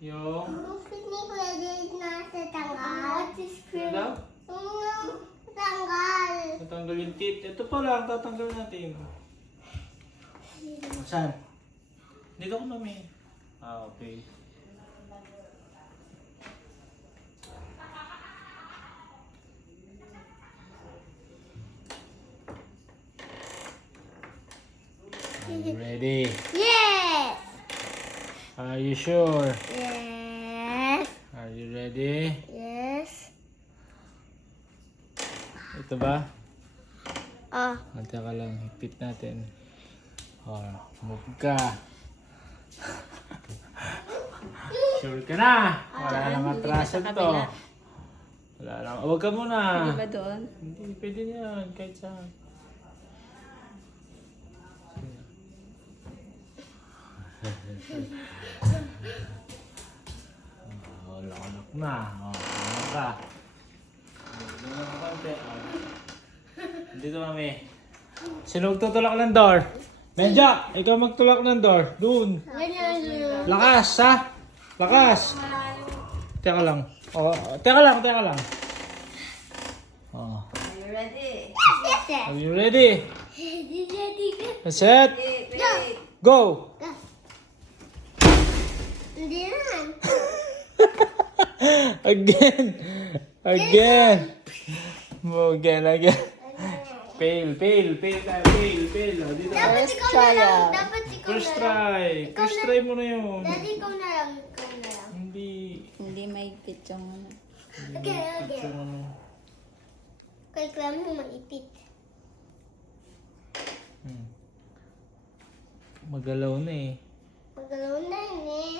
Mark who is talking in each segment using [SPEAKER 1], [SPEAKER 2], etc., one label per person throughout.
[SPEAKER 1] Yung...
[SPEAKER 2] Hindi pwede nasa tanggal.
[SPEAKER 1] Ano daw?
[SPEAKER 2] Tanggal.
[SPEAKER 1] Tatanggal yung teeth. Ito pa lang, tatanggal natin. Saan? Dito ko mami. Ah, okay. Are you ready?
[SPEAKER 2] Yes!
[SPEAKER 1] Are you sure?
[SPEAKER 2] Yes!
[SPEAKER 1] Are you ready?
[SPEAKER 2] Yes!
[SPEAKER 1] Ito ba?
[SPEAKER 2] Oh.
[SPEAKER 1] Teka lang, higpit natin. Oh, move ka. Sure ka na? Wala nang atraso to. Wala nang... Huwag ka muna.
[SPEAKER 3] Hindi ba doon?
[SPEAKER 1] Hindi, pwede na yan. Kahit saan. Oh, lakalak na. Oh, ano ka? Dito na ka konti. Oh. Dito mami. Sino magtutulak ng door? Menja, ikaw magtulak ng door. Doon. Lakas, ha? Lakas. Teka lang. Oh, teka lang. Oh.
[SPEAKER 3] Are you ready?
[SPEAKER 1] Are you ready? Set.
[SPEAKER 3] Wait.
[SPEAKER 1] Go.
[SPEAKER 2] Hindi naman.
[SPEAKER 1] Again. Fail tayo. Fail. Oh, dito.
[SPEAKER 2] Dapat
[SPEAKER 3] First
[SPEAKER 2] ikaw na
[SPEAKER 3] trial.
[SPEAKER 2] lang. Dapat ikaw
[SPEAKER 1] First
[SPEAKER 2] na lang.
[SPEAKER 1] try. First try mo na yun.
[SPEAKER 2] Daddy, ikaw na lang.
[SPEAKER 1] Hindi.
[SPEAKER 3] Hindi maigpit yung ano.
[SPEAKER 2] Okay.
[SPEAKER 1] Ito, ano.
[SPEAKER 2] Kay Clam mo maipit.
[SPEAKER 1] Magalaw na eh.
[SPEAKER 2] Magalaw na yun eh.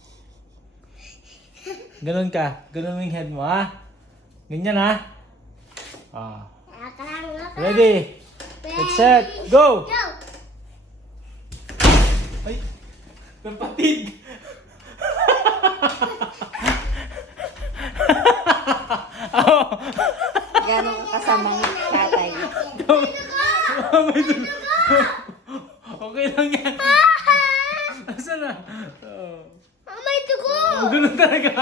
[SPEAKER 1] Ganon ka. Ganon yung head mo, ha? Ganyan, ha? Ah.
[SPEAKER 2] Nakalang.
[SPEAKER 1] Ready? Get set. Go!
[SPEAKER 2] Go!
[SPEAKER 1] Ay! Kapatid! Oh!
[SPEAKER 3] Gano'ng kasamang tatay?
[SPEAKER 1] May dugo! Okay lang yan. Asa na? Oh.
[SPEAKER 2] Oh, may dugo!
[SPEAKER 1] Ganun talaga.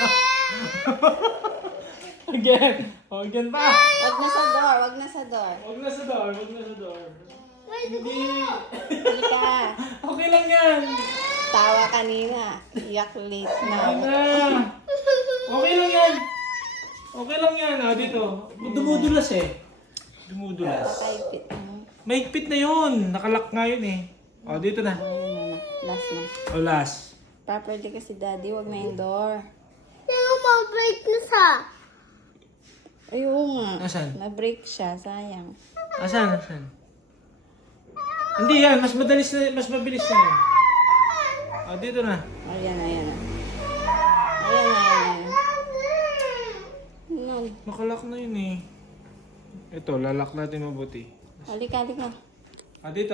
[SPEAKER 1] Again. Oh, again pa.
[SPEAKER 3] Wag na sa door.
[SPEAKER 1] Huwag na sa door.
[SPEAKER 2] May dugo!
[SPEAKER 1] Hindi.
[SPEAKER 3] Hindi ka.
[SPEAKER 1] Okay lang yan.
[SPEAKER 3] Tawa kanina. Iyak late na.
[SPEAKER 1] Hindi na. Okay lang yan. Ah, dito. Dumudulas eh.
[SPEAKER 3] Pakaipit mo.
[SPEAKER 1] Mahigpit na yun. Nakalak nga yun eh. Oh, dito na.
[SPEAKER 3] Ayun na. Last na.
[SPEAKER 1] Oh, last.
[SPEAKER 3] Properly kasi daddy. Wag na yung door.
[SPEAKER 2] Pero ma-break na sa.
[SPEAKER 3] Ayun nga.
[SPEAKER 1] Nasaan?
[SPEAKER 3] Na-break siya. Sayang.
[SPEAKER 1] Asan? Hindi yan. Mas mabilis na yan. Oh, dito na.
[SPEAKER 3] Ayan na. No.
[SPEAKER 1] Nakalak na yun eh. Ito, lalak natin mabuti.
[SPEAKER 3] Halika.
[SPEAKER 1] Ah, dito.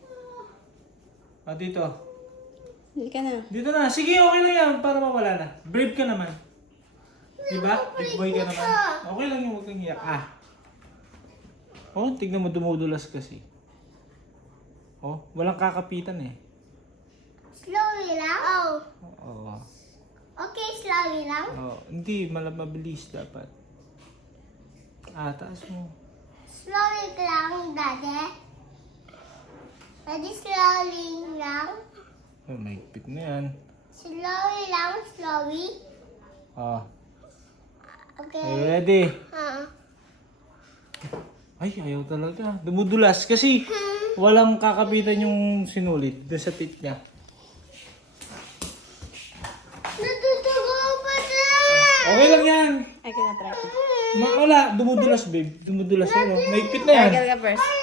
[SPEAKER 3] Halika na.
[SPEAKER 1] Dito na. Sige, okay lang yan. Para mawala na. Brave ka naman. Diba? Big boy ka naman. Okay lang yung huwag kang iyak. Ah. Oh, tignan mo dumudulas kasi. Oh, walang kakapitan eh.
[SPEAKER 2] Slowly lang? Oh.
[SPEAKER 1] Oo.
[SPEAKER 2] Okay, slowly lang?
[SPEAKER 1] Oh, hindi. Mabilis dapat. Ah, taas mo.
[SPEAKER 2] Slowly lang, Daddy. Daddy, slowly lang.
[SPEAKER 1] Oh, mahigpit na yan.
[SPEAKER 2] Slowly lang, slowly.
[SPEAKER 1] Ah.
[SPEAKER 2] Okay.
[SPEAKER 1] Are you ready?
[SPEAKER 2] Ah.
[SPEAKER 1] Ay, ayaw talaga. Dumudulas kasi walang kakapitan yung sinulit doon sa teeth niya.
[SPEAKER 2] Natutugo pa na!
[SPEAKER 1] Okay lang yan.
[SPEAKER 3] Ay, kinatry ko.
[SPEAKER 1] Wala, dumudulas babe. Dumudulas ano. Mahigpit na yan.
[SPEAKER 3] Gargle ka first.